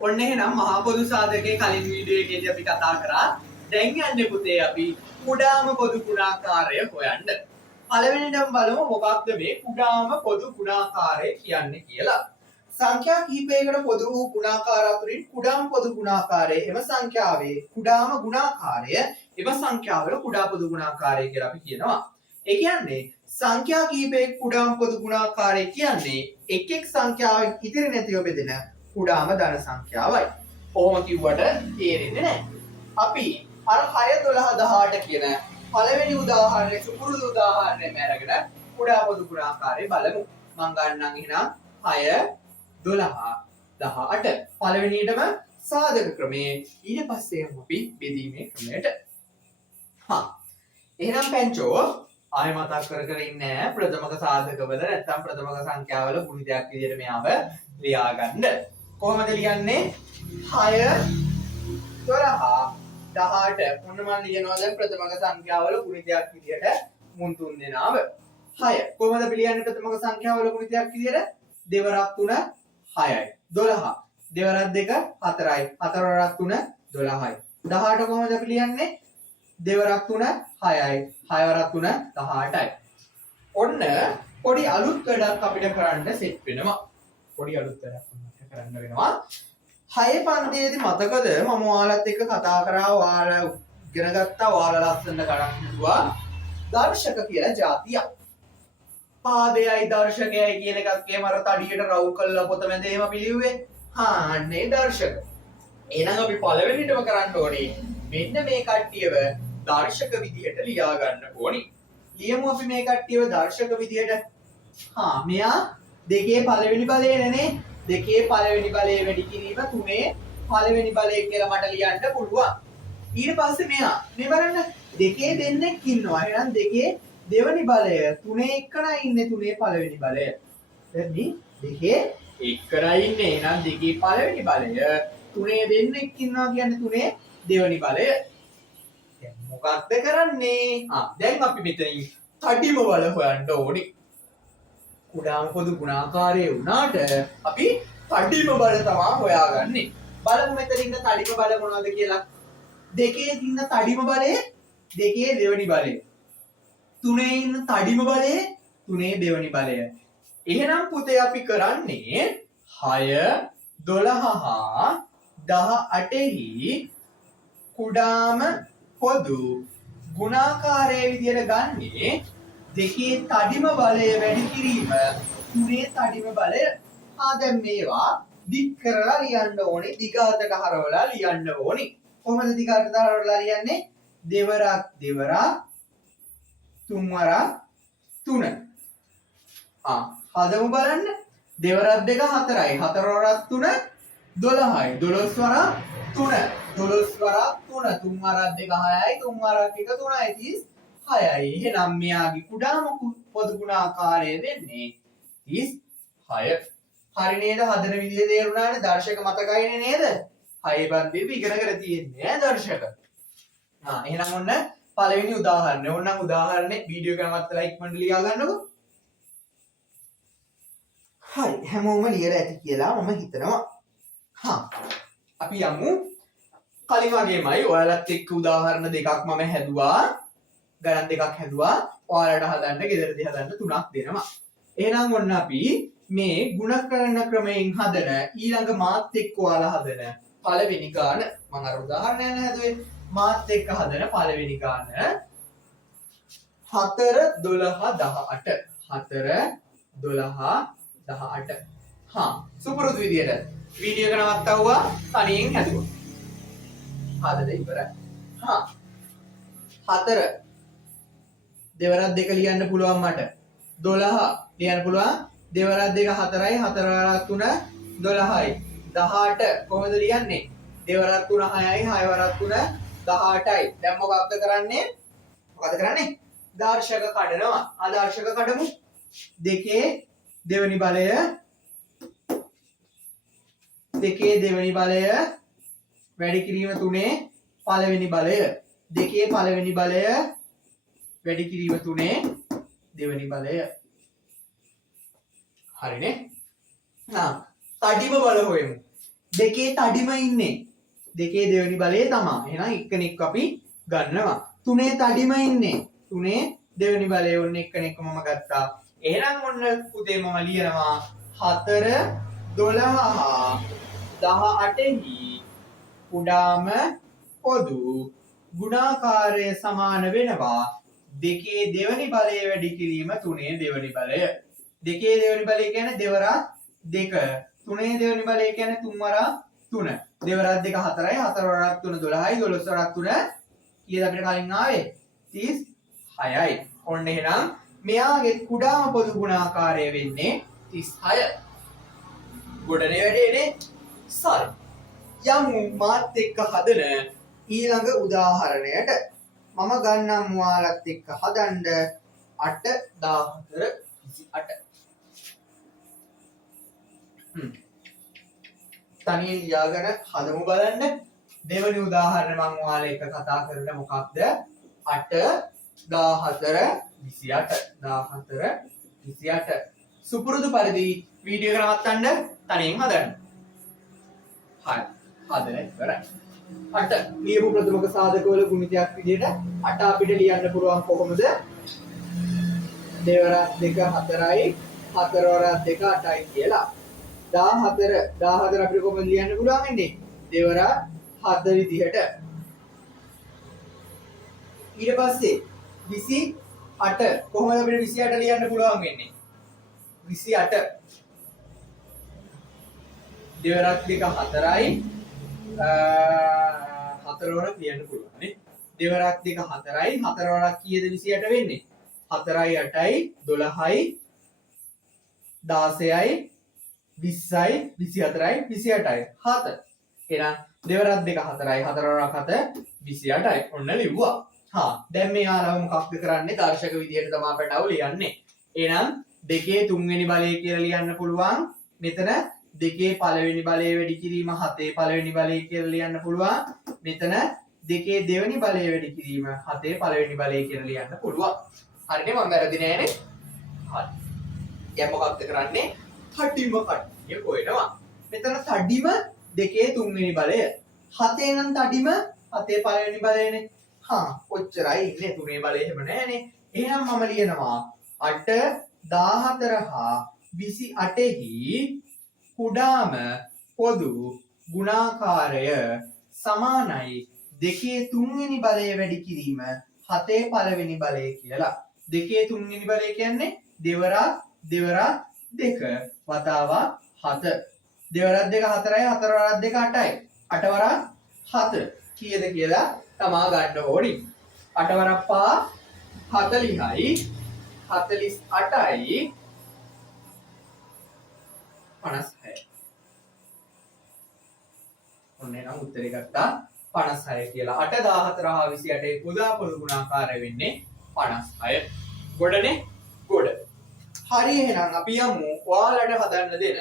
ඔන්න එහෙනම් මහා පොදු සාධකයේ කලින් වීඩියෝ එකේදී අපි කතා කරා. දැන් යන්නේ පුතේ අපි කුඩාම පොදු ගුණාකාරය හොයන්න. පළවෙනිටම බලමු මොකක්ද මේ කුඩාම පොදු ගුණාකාරය කියන්නේ කියලා. සංඛ්‍යා කිහිපයකට පොදු වූ ගුණාකාර අතරින් කුඩාම පොදු ගුණාකාරය එම සංඛ්‍යාවේ කුඩාම ගුණාකාරය එම සංඛ්‍යාවල කුඩා පොදු ගුණාකාරය කියලා අපි කියනවා. ඒ කියන්නේ සංඛ්‍යා කිහිපයක කුඩාම පොදු ගුණාකාරය කියන්නේ එක් එක් සංඛ්‍යාවෙන් ඉතිරි නැතිව බෙදෙන කුඩාම ධන සංඛ්‍යාවයි. කොහොම කිව්වට තේරෙන්නේ නැහැ. අපි අර 6 12 18 කියන පළවෙනි උදාහරණය සුපුරුදු උදාහරණයම අරගෙන කුඩා පොදු ගුණාකාරය බලමු. මම ගන්නම් එහෙනම් 6 12 18 පළවෙනියටම සාධක ක්‍රමයේ ඊට පස්සේ අපි බෙදීමේ ක්‍රමයට. එහෙනම් පැංචෝ ආයෙ මතක් කර ඉන්නේ නැහැ ප්‍රථමක සාධකවල නැත්නම් ප්‍රථමක සංඛ්‍යාවල ගුණිතයක් විදිහට මෙයාව ලියා ගන්න. කොහොමද ලියන්නේ 6 12 18 මොන මන් ලියනවා දැන් ප්‍රථමක සංඛ්‍යාවල ගුණිතයක් විදිහට මුන් තුන් දෙනාව 6 කොහොමද අපි ලියන්නේ ප්‍රථමක සංඛ්‍යාවල ගුණිතයක් විදිහට දෙවරක් 3 6යි 12 දෙවරක් 2 4යි 4 වරක් 3 12යි 18 කොහොමද අපි ලියන්නේ දෙවරක් 3 6යි 6 වරක් 3 18යි ඔන්න පොඩි අලුත් වැඩක් අපිට කරන්න සෙට් වෙනවා පොඩි අලුත් වැඩක් කරන්න වෙනවා 6 පන්තියේදී මතකද මම ඔයාලත් එක්ක කතා කරා ඔයාලා ඉගෙන ගත්තා ඔයාලා ලස්සනට ගණන් හිතුවා දර්ශක කියලා જાතියක් පාදයයි දර්ශකයයි කියන එකක් එහෙම අර තඩියට රවුල් කරලා පොත මැද එහෙම පිළිව්වේ අනේ දර්ශක එහෙනම් අපි පළවෙනිටම කරන්න ඕනේ මෙන්න මේ කට්ටියව දර්ශක විදිහට ලියා ගන්න ඕනි ලියමු අපි මේ කට්ටියව දර්ශක විදිහට මෙයා දෙකේ පළවෙනි බලය නේ දෙකේ පළවෙනි බලය වැඩි කිරීම තුනේ පළවෙනි බලය කියලා මට ලියන්න පුළුවන්. ඊට පස්සේ මෙයා මේ බලන්න දෙකේ දෙන්නෙක් ඉන්නවා. එහෙනම් දෙකේ දෙවෙනි බලය තුනේ එකනයි ඉන්නේ තුනේ පළවෙනි බලය. හරිද? දෙකේ එකනයි ඉන්නේ. එහෙනම් දෙකේ පළවෙනි බලය තුනේ දෙන්නෙක් ඉන්නවා කියන්නේ තුනේ දෙවෙනි බලය. දැන් මොකක්ද කරන්නේ? දැන් අපි මෙතනින් තඩිම බල හොයන්න ඕනේ. කුඩාම පොදු ගුණාකාරය වුණාට අපි තඩිම බල තමයි හොයාගන්නේ. බලමු මෙතන ඉන්න තඩිම බල මොනවද කියලා. දෙකේ ඉන්න තඩිම බලය දෙකේ දෙවෙනි බලය. තුනේ ඉන්න තඩිම බලය තුනේ දෙවෙනි බලය. එහෙනම් පුතේ අපි කරන්නේ 6 12 හා 18 කුඩාම පොදු ගුණාකාරයේ විදියට ගන්නේ දෙකේ තඩිම බලය වැඩි කිරීම තුනේ තඩිම බලය දැන් මේවා දික් කරලා ලියන්න ඕනේ දිගාතට හරවලා ලියන්න ඕනේ කොහොමද දිගාතට හරවලා ලියන්නේ දෙවරක් තුන්වරක් 3 හදමු බලන්න දෙවරක් 2 4යි 4 වරක් 3 12යි 12 වරක් 3 12 වරක් 3 3 වරක් 2 6යි 3 වරක් 1 3යි 36යි එහෙනම් මෙයාගේ කුඩාම පොදු ගුණාකාරය වෙන්නේ 36 හරි නේද හදන විදිය තේරුණානේ දර්ශක මතකයිනේ නේද 6 පන්තියේ ඉගෙනගෙන තියෙන්නේ ඈ දර්ශක එහෙනම් ඔන්න පළවෙනි උදාහරණය ඕනනම් උදාහරණේ වීඩියෝ එක නවත්තලා ඉක්මනට ලියා ගන්නකො හරි හැමෝම ලියලා ඇති කියලා මම හිතනවා අපි යමු කලින් වගේමයි ඔයාලත් එක්ක උදාහරණ දෙකක් මම හැදුවා ගණන් දෙකක් හැදුවා ඔයාලට හදන්න ගෙදරදී හදන්න තුනක් දෙනවා එහෙනම් ඔන්න අපි මේ ගුණකරන ක්‍රමයෙන් හදන ඊළඟ මාත් එක්ක ඔයාලා හදන පළවෙනි ගාන මම අර උදාහරණයක් හැදුවේ මාත් එක්ක හදන පළවෙනි ගාන 4 12 18 4 12 18 සුපුරුදු විදියට වීඩියෝ එක නවත්තවුවා තනියෙන් හැදුවා හදද ඉවරයි 4 දෙවරක් 2 ලියන්න පුළුවන් මට 12 ලියන්න පුළුවන් දෙවරක් 2 4යි 4 වරක් 3 12යි 18 කොහොමද ලියන්නේ දෙවරක් 3 6යි 6 වරක් 3 18යි දැන් මොකක්ද කරන්නේ දර්ශක කඩනවා ආදර්ශක කඩමු දෙකේ දෙවෙනි බලය වැඩි කිරීම තුනේ පළවෙනි බලය දෙකේ පළවෙනි බලය වැඩි කිරීම තුනේ දෙවෙනි බලය හරිනේ තඩිම බල හොයමු දෙකේ තඩිම ඉන්නේ. දෙකේ දෙවෙනි බලය තමයි. එහෙනම් එක්කෙනෙක් අපි ගන්නවා. තුනේ තඩිම ඉන්නේ. තුනේ දෙවෙනි බලය ඔන්න එක්කෙනෙක් මම ගත්තා. එහෙනම් ඔන්න පුතේ මම ලියනවා 4 12 18 කුඩාම පොදු ගුණාකාරය සමාන වෙනවා දෙකේ දෙවෙනි බලය වැඩි කිරීම තුනේ දෙවෙනි බලය. දෙකේ දෙවෙනි බලය කියන්නේ දෙවරක් 2. තුනේ දෙවෙනි බලය කියන්නේ 3 වරක් 3. දෙවරක් 2 4යි 4 වරක් 3 12යි 12 වරක් 3 කීයද අපිට කලින් ආවේ 36යි. ඔන්න එහෙනම් මෙයාගේ කුඩාම පොදු ගුණාකාරය වෙන්නේ 36. ගොඩනේ වැඩේනේ. සරි. යමු මාත් එක්ක හදන ඊළඟ උදාහරණයට. මම ගන්නම් ඔයාලත් එක්ක හදන්න 8 14 28. තනියෙන් ලියාගෙන හදමු බලන්න. දෙවෙනි උදාහරණ මම ඔයාලා එක්ක කතා කරන්න මොකක්ද? 8 14 28 28 සුපුරුදු පරිදි වීඩියෝ එක නවත්තන්න තනියෙන් හදන්න. හරි. හදලා ඉවරයි. 8 ලියපු ප්‍රථමක සාධකවල ගුණිතයක් විදිහට 8 අපිට ලියන්න පුළුවන් කොහොමද? දෙවරක් 2 4යි 4 වරක් 2 8යි කියලා. 14 අපිට කොහොමද ලියන්න පුළුවන් වෙන්නේ? දෙවරක් 7 විදිහට. ඊට පස්සේ 28 කොහොමද අපිට 28 ලියන්න පුළුවන් වෙන්නේ? 28 දෙවරක් 2 4යි 4 වරක් ලියන්න පුළුවන් නේ. දෙවරක් 2 4යි 4 වරක් කීයද 28 වෙන්නේ? 4යි 8යි 12යි 16යි 20යි 24යි 28යි 7. එහෙනම් දෙවරක් 2 4යි 4 වරක් 7 28යි. ඔන්න ලිව්වා. දැන් මේ ආරව මොකක්ද කරන්නේ? දර්ශක විදියට තමයි අපට අවු ලියන්නේ. එහෙනම් දෙකේ තුන්වෙනි බලය කියලා ලියන්න පුළුවන්. මෙතන දෙකේ පළවෙනි බලය වැඩි කිරීම 7 පළවෙනි බලය කියලා ලියන්න පුළුවන්. මෙතන දෙකේ දෙවෙනි බලය වැඩි කිරීම 7 පළවෙනි බලය කියලා ලියන්න පුළුවන්. හරිනේ මම වැරදි නෑනේ. හරි. දැන් මොකක්ද කරන්නේ? තඩිම කට්ටිය කොහෙනවා? මෙතන තඩිම දෙකේ තුන්වෙනි බලය. 7 නම් තඩිම 7 පළවෙනි බලයනේ. ඔච්චරයි ඉන්නේ තුනේ බලය එහෙම නෑනේ. එහෙනම් මම ලියනවා 8 14 හා 28 කුඩාම පොදු ගුණාකාරය සමානයි දෙකේ තුන්වෙනි බලය වැඩි කිරීම 7 පළවෙනි බලය කියලා. දෙකේ තුන්වෙනි බලය කියන්නේ දෙවරක් 2 වතාවක් 7. දෙවරක් 2 4යි 4 වරක් 2 8යි. 8 වරක් 7 කීයද කියලා තමා ගන්න ඕනි. 8 වරක් 5 40යි 48යි 56. ඔන්න එනම් උත්තරේ ගත්තා 56 කියලා. 8 14 හා 28 පුදා පොදු ගුණාකාරය වෙන්නේ 56. ගොඩනේ? ගොඩ. හරි එහෙනම් අපි යමු ඔයාලට හදන්න දෙන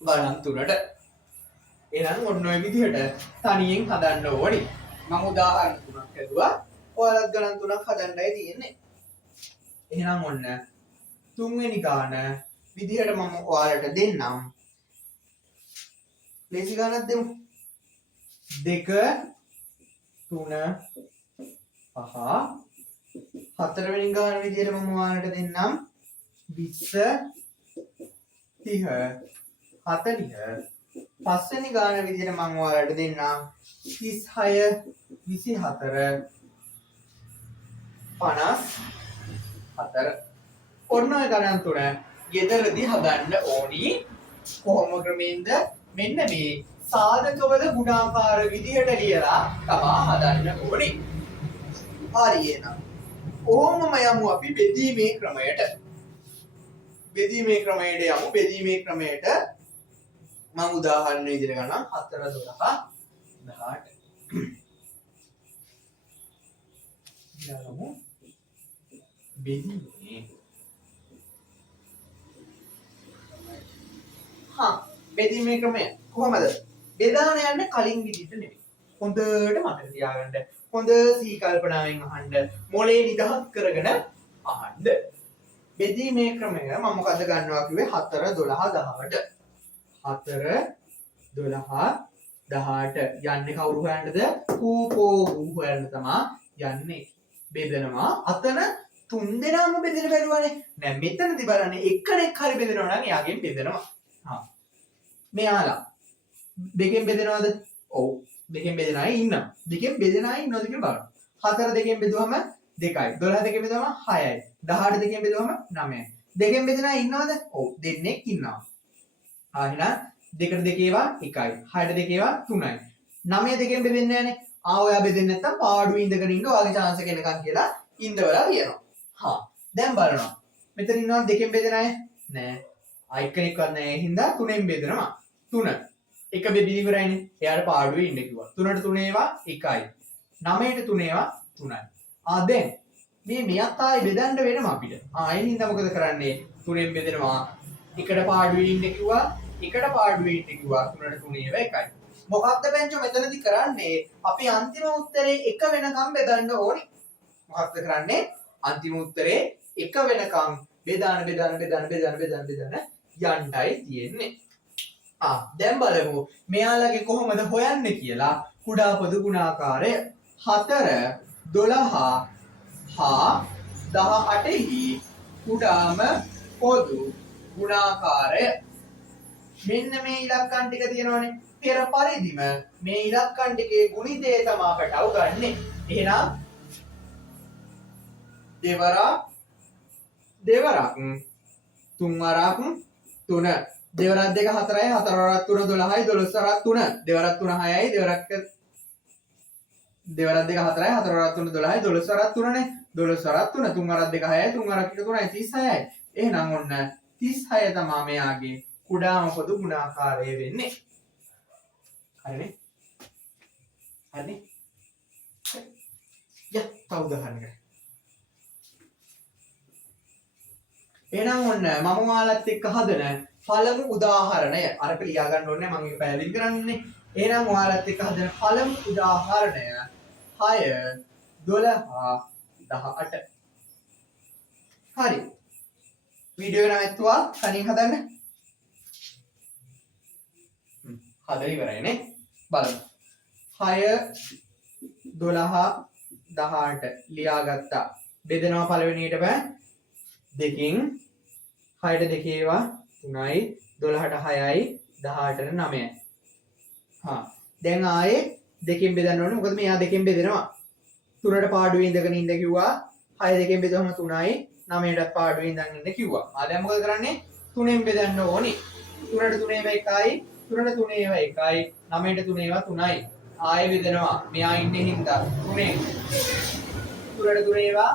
ගණන් තුනට. එහෙනම් ඔන්න ඔය විදිහට තනියෙන් හදන්න ඕනි. මම උදාහරණ තුනක් හදුවා. ඔයාලත් ගණන් තුනක් හදන්නයි තියෙන්නේ. එහෙනම් ඔන්න තුන්වෙනි ගාන විදිහට මම ඔයාලට දෙන්නම්. ලේසි ගණනක් දෙමු. 2 3 5 හතරවෙනි ගාන විදිහට මම ඔයාලට දෙන්නම් 20 30 40 පස්වෙනි ගාන විදිහට මම ඔයාලට දෙන්නම් 36 24 54. ඔන්න ඔය ගණන් තුන ගෙදරදී හදන්න ඕනි. කොහොම ක්‍රමෙන්ද? මෙන්න මේ සාධකවල ගුණාකාර විදිහට ලියලා තමා හදන්න ඕනි. හරි එහෙනම්. කොහොමම යමු අපි බෙදීමේ ක්‍රමයට. බෙදීමේ ක්‍රමයට යමු. බෙදීමේ ක්‍රමයට මම උදාහරණ විදිහට ගන්නම් 4 12 18. ඊළඟම බෙදීමේ බෙදීමේ ක්‍රමය කොහොමද? බෙදාන යන්නේ කලින් විදිහට නෙමෙයි. හොඳට මතක තියාගන්න. හොඳ සී කල්පනාවෙන් අහන්න. මොලේ නිදහස් කරගෙන අහන්න. බෙදීමේ ක්‍රමය මම මොකද ගන්නවා කිව්වේ 4 12 18. 4 12 18 යන්නේ කවුරු හොයන්නද? කූපෝ වූ හොයන්න තමයි යන්නේ. බෙදනවා. අතන තුන් දෙනාම බෙදෙන බැලුවානේ. දැන් මෙතනදී බලන්න එක්කෙනෙක් හරි බෙදනවා නම් එයාගෙන් බෙදනවා. හා. මෙයාලා දෙකෙන් බෙදනවද? ඔව්. දෙකෙන් බෙදන අය ඉන්නවා. දෙකෙන් බෙදන අය ඉන්නවද කියලා බලන්න. 4 දෙකෙන් බෙදුවම 2යි. 12 දෙකෙන් බෙදුවම 6යි. 18 දෙකෙන් බෙදුවම 9යි. දෙකෙන් බෙදන අය ඉන්නවද? ඔව්. දෙන්නෙක් ඉන්නවා. එහෙනම් දෙකට දෙකේවා 1යි. 6ට දෙකේවා 3යි. 9 දෙකෙන් බෙදෙන්නේ නැහනේ. ඔයා බෙදෙන්නේ නැත්තම් පාඩුවේ ඉඳගෙන ඉන්න ඔයාගේ chance එක එනකන් කියලා ඉඳවලා කියනවා. හා. දැන් බලනවා. මෙතන ඉන්නවද දෙකෙන් බෙදෙන අය? නෑ. එක්කෙනෙක්වත් නෑ. ඒ හින්දා 3ෙන් බෙදනවා. 3. එක බෙදී ඉවරයිනේ. එයාට පාඩුවේ ඉන්න කිව්වා. 3ට 3 ඒවා 1යි. 9ට 3 ඒවා 3යි. දැන් මෙයත් ආයෙ බෙදන්න වෙනවා අපිට. ඒ හින්දා මොකද කරන්නේ? 3ෙන් බෙදෙනවා. එකට පාඩුවේ ඉන්න කිව්වා. එකට පාඩුවේ ඉන්න කිව්වා. 3ට 3 ඒවා 1යි. මොකක්ද බෙන්චෝ මෙතනදී කරන්නේ? අපි අන්තිම උත්තරේ 1 වෙනකම් බෙදන්න ඕනේ. මොකක්ද කරන්නේ? අන්තිම උත්තරේ 1 වෙනකම් බෙදන්න යන්නයි තියෙන්නේ. දැන් බලමු මෙයාලගේ කොහොමද හොයන්නේ කියලා. කුඩා පොදු ගුණාකාරය 4 12 හා 18හි කුඩාම පොදු ගුණාකාරය. මෙන්න මේ ඉලක්කම් ටික තියෙනවානේ. පෙර පරිදිම මේ ඉලක්කම් ටිකේ ගුණිතය තමයි අපට උගන්වන්නේ. එහෙනම් දෙවරක් තුන් වරක් 3 දෙවරක් 2 4යි 4 වරක් 3 12යි 12 වරක් 3 දෙවරක් 3 6යි දෙවරක් 2 4යි 4 වරක් 3 12යි 12 වරක් 3නේ 12 වරක් 3 3 වරක් 2 6යි 3 වරක් 1 3යි 36යි. එහෙනම් ඔන්න 36 තමයි මෙයාගේ කුඩාම පොදු ගුණාකාරය වෙන්නේ. හරිනේ? හරිනේ? තව උදාහරණයක්. එහෙනම් ඔන්න මම ඔයාලත් එක්ක හදන පළමු උදාහරණය අරක ලියා ගන්න ඕනේ මම ඒක පැහැදිලි කරන්නේ. එහෙනම් ඔයාලත් එක්ක හදන පළමු උදාහරණය 6 12 18. හරි. වීඩියෝ එක නවත්තුවා කණින් හදන්න. හදලා ඉවරයි නේ. බලමු. 6 12 18 ලියාගත්තා. බෙදනවා පළවෙනියට බෑ. දෙකින් 6ට 2 ඒවා 3යි 12ට 6යි 18ට 9යි. දැන් ආයේ දෙකෙන් බෙදන්න ඕනේ. මොකද මෙයා දෙකෙන් බෙදෙනවා. 3ට පාඩුවේ ඉඳගෙන ඉන්න කිව්වා. 6 දෙකෙන් බෙදුවම 3යි 9ටත් පාඩුවේ ඉඳන් ඉන්න කිව්වා. දැන් මොකද කරන්නේ? 3ෙන් බෙදන්න ඕනේ. 3ට 3 ඒවා 1යි 3ට 3 ඒවා 1යි 9ට 3 ඒවා 3යි. ආයෙ බෙදනවා. මෙයා ඉන්නේ හින්දා 3ෙන් 3ට 3 ඒවා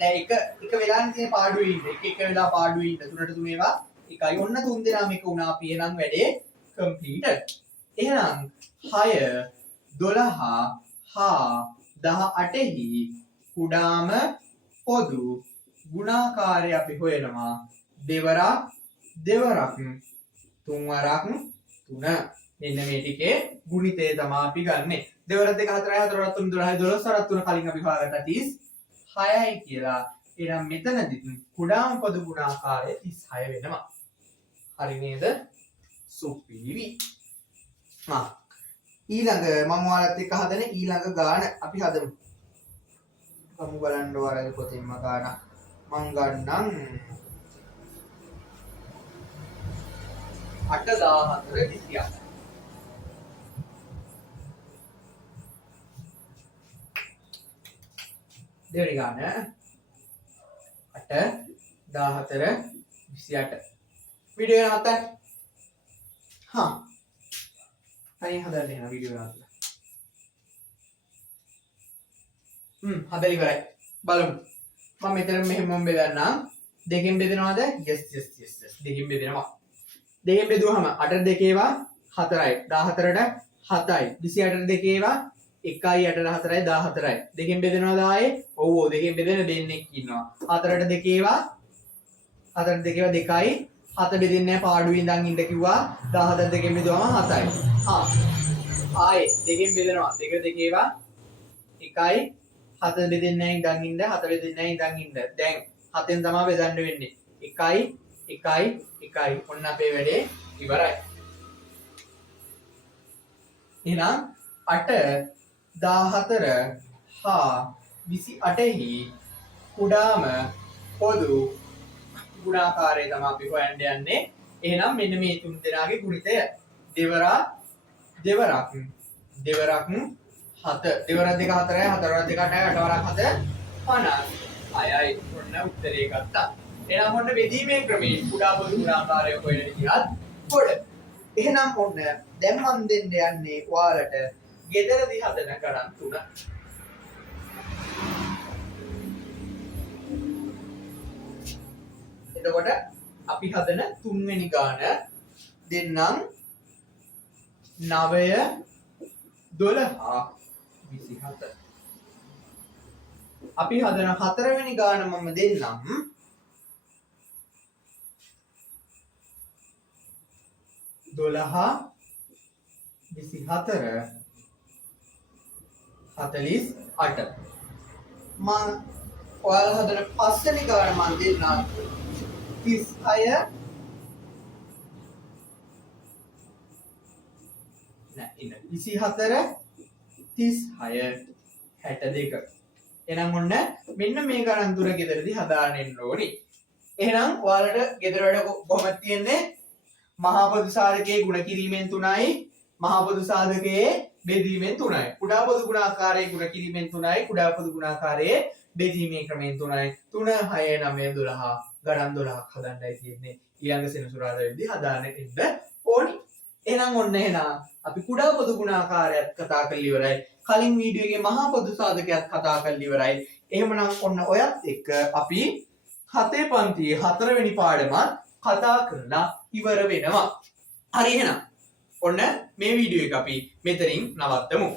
දැන් එක වෙලාවෙන් තියෙන පාඩුවේ ඉන්න. එක වෙලා පාඩුවේ ඉන්න 3ට 3 ඒවා 1යි. ඔන්න 3 දෙනාම එක වුණා. අපි එහෙනම් වැඩේ කම්ප්ලීටඩ්. එහෙනම් 6 12 හා 18හි කුඩාම පොදු ගුණාකාරය අපි හොයනවා. දෙවරක් තුන් වරක් 3. මෙන්න මේ ටිකේ ගුණිතය තමයි අපි ගන්නෙ. දෙවරක් 2 4යි 4 වරක් 3 12යි 12 වරක් 3 කලින් අපි හොයාගත්තා 36යි කියලා. එහෙනම් මෙතනදී කුඩාම පොදු ගුණාකාරය 36 වෙනවා. හරි නේද? සුපිරි. ඊළඟ මම ඔයාලත් එක්ක හදන ඊළඟ ගාන අපි හදමු. කමු බලන්න ඔයාලගේ පොතෙන්ම ගාන මං ගන්නම් 8,1428. දෙවෙනි ගාන 8,1428. වීඩියෝ එක නවත්තන්න. අනේ හදන්න එන වීඩියෝ එක නවත්තලා. හදලා ඉවරයි. බලමු. මම මෙතන මෙහෙම බෙදන්නම්. දෙකෙන් බෙදනවද? yes. දෙකෙන් බෙදෙනවා. දෙකෙන් බෙදුවහම 8 දෙකේවා 4යි 14ට 7යි 28ට දෙකේවා 1යි 8ට 4යි 14යි. දෙකෙන් බෙදනවද ආයේ? ඔව් දෙකෙන් බෙදෙන දෙන්නෙක් ඉන්නවා. 4ට දෙකේවා 2යි 7 බෙදෙන්නේ නැහැ පාඩුවේ ඉඳන් ඉන්න කිව්වා. 14 දෙකෙන් බෙදුවම 7යි. ආයේ දෙකෙන් බෙදනවා. දෙක දෙකේවා 1යි 7 බෙදෙන්නේ නැහැ ඉඳන් ඉන්න 7 බෙදෙන්නේ නැහැ ඉඳන් ඉන්න. දැන් 7ෙන් තමයි බෙදන්න වෙන්නේ. 1යි 1යි 1යි. ඔන්න අපේ වැඩේ ඉවරයි. එහෙනම් 8 14 හා 28හි කුඩාම පොදු ගුණාකාරය තමයි අපි හොයන්න යන්නේ. එහෙනම් මෙන්න මේ තුන් දෙනාගේ ගුණිතය දෙවරක් 7 දෙවරක් 2 4යි 4 2 8යි 8 වරක් 7 56යි. ඔන්න උත්තරේ ගත්තා. එහෙනම් ඔන්න බෙදීමේ ක්‍රමයේ කුඩා පොදු ගුණාකාරය හොයන විදිහත් පොඩ. එහෙනම් ඔන්න දැන් මම දෙන්න යන්නේ ඔයාලට ගෙදරදී හදන ගණන් 3. එතකොට අපි හදන 3 වෙනි ගාන දෙන්නම් 9 12 27. අපි හදන 4 වෙනි ගාන මම දෙන්නම් 12 24 48. මම ඔයාලා හදන 5 වෙනි ගාන මම දෙන්නම් 36 නෑ ඉන්න 24 36 62. එහෙනම් ඔන්න මෙන්න මේ ගණන් තුන ගෙදරදී හදාගෙන එන්න ඕනි. එහෙනම් ඔයාලට ගෙදර වැඩ කොහොමද තියෙන්නේ? මහා පොදු සාධකයේ ගුණ කිරීමෙන් 3යි මහා පොදු සාධකයේ බෙදීමෙන් 3යි. කුඩා පොදු ගුණාකාරයේ ගුණ කිරීමෙන් 3යි කුඩා පොදු ගුණාකාරයේ බෙදීමේ ක්‍රමයෙන් 3යි. 3 6 9 12 ගණන් 12ක් හදන්නයි තියෙන්නේ. ඊළඟ සෙනසුරාදාදී හදාගෙන ඉන්න ඕනි. එහෙනම් ඔන්න එහෙනම් අපි කුඩා පොදු ගුණාකාරයත් කතා කරලා ඉවරයි. කලින් වීඩියෝ එකේ මහා පොදු සාධකයක් කතා කරලා ඉවරයි. එහෙමනම් ඔන්න ඔයත් එක්ක අපි 7 පන්තියේ 4 වෙනි පාඩමත් කතා කරලා ඉවර වෙනවා. හරි එහෙනම් ඔන්න මේ වීඩියෝ එක අපි මෙතනින් නවත්තමු.